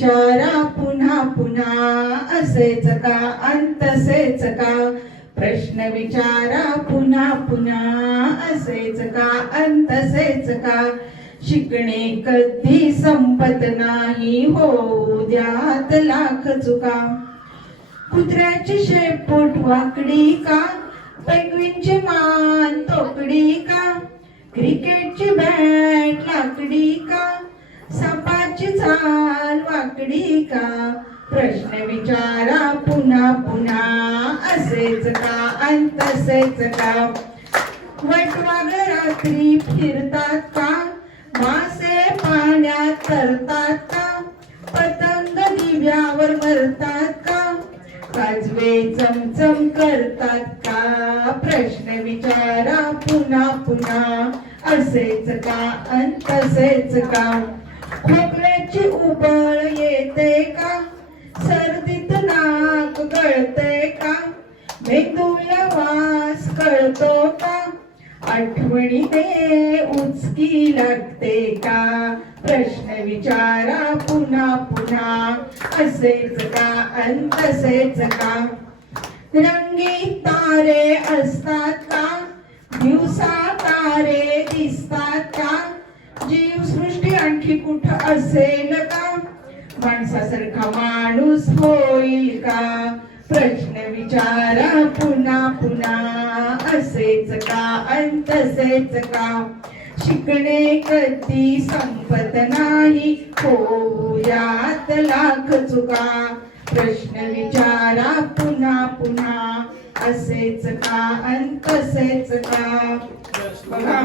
विचारा पुन्हा पुन्हा असेच का अंतसेच का प्रश्न विचारा पुन्हा पुन्हा असेच का अंतसेच का शिकणे कधी संपत नाही होऊ द्यात लाख चुका कुत्र्याची शेपूट वाकडी का पेंग्विनची मान तोकडी का क्रिकेटची बॅट लाकडी का सापाची चाल वाकडी का प्रश्न विचारा पुन्हा पुन्हा असेच का अंतसेच का वटवाघ रात्री फिरतात का मासे पाण्यात तरतात का पतंग दिव्यावर मरतात का काजवे चमचम करतात का प्रश्न विचारा पुन्हा पुन्हा असेच का अंतसेच का खोकल्याची उबळ येते का सर्दीत नाक गळते का मेंदूला वास कळतो का आठवणीने उचकी लागते का प्रश्न विचारा पुन्हा पुन्हा असेच का अंतसेच का रंगीत तारे असतात का दिवसा तारे दिसतात का जीवसृष्टी आणखी कुठं असेल का माणसासारखा माणूस होईल का प्रश्न विचारा पुन्हा पुन्हा असेच का अंतसेच का शिकणे कधी संपत नाही होऊ यात लाख चुका प्रश्न विचारा पुन्हा पुन्हा असेच का अंतसेच का बघा